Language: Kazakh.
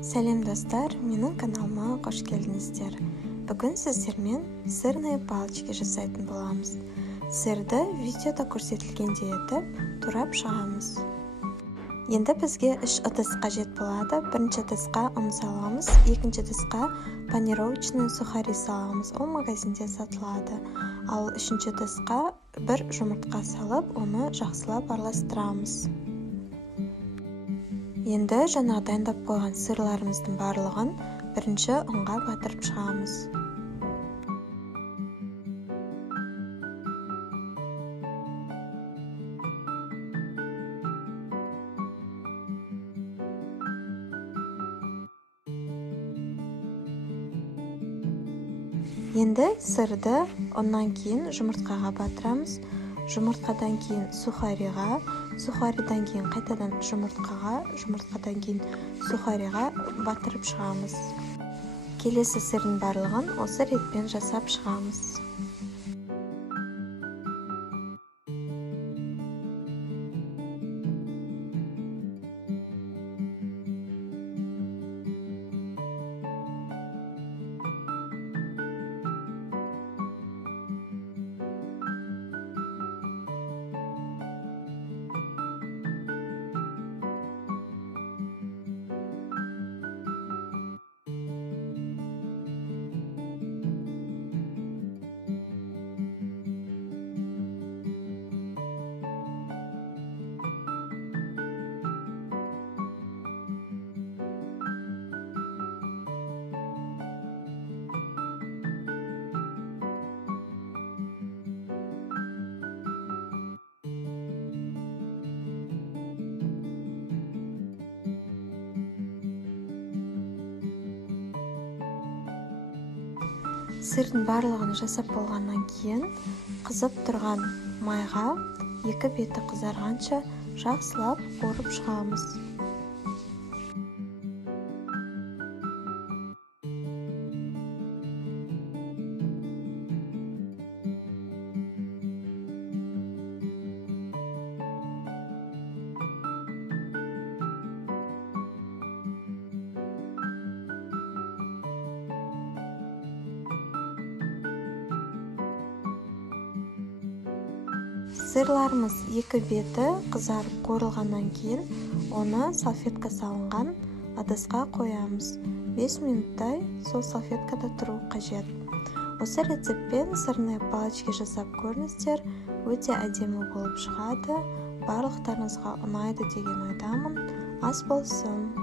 Сәлем достар, менің каналыма қош келдіңіздер. Бүгін сіздермен сырные палочки жасайтын боламыз. Сырды видеода көрсетілгендей етіп турап шығамыз. Енді бізге 3 ыдыс қажет болады. Бірінші ыдысқа ұн саламыз, екінші ыдысқа панировочный сухари саламыз. Ол магазинде сатылады. Ал үшінші ыдысқа бір жұмыртқа салып, оны жақсылап араластырамыз. Енді жаңа дайындап қойған сырларымыздың барлығын бірінші ұнға батырып шығамыз. Енді сырды оннан кейін жұмыртқаға батырамыз. Жұмыртқадан кейін сухариға, сухаридан кейін қайтадан жұмыртқаға, жұмыртқадан кейін сухариға батырып шығамыз. Келесі сырдың барлығын осы ретпен жасап шығамыз. Сырдың барлығын жасап болғаннан кейін қызып тұрған майға екі беті қызарғанша жақсылап қуырып шығамыз. Сырларымыз екі беті қызарып қуырылғаннан кейін оны салфетка салынған ыдысқа қоямыз. 5 минуттай сол салфеткада тұру қажет. Осы рецептпен сырные палочки жасап көріңіздер, өте әдемі болып шығады. Барлықтарыңызға ұнайды деген ойдамын. Ас болсын!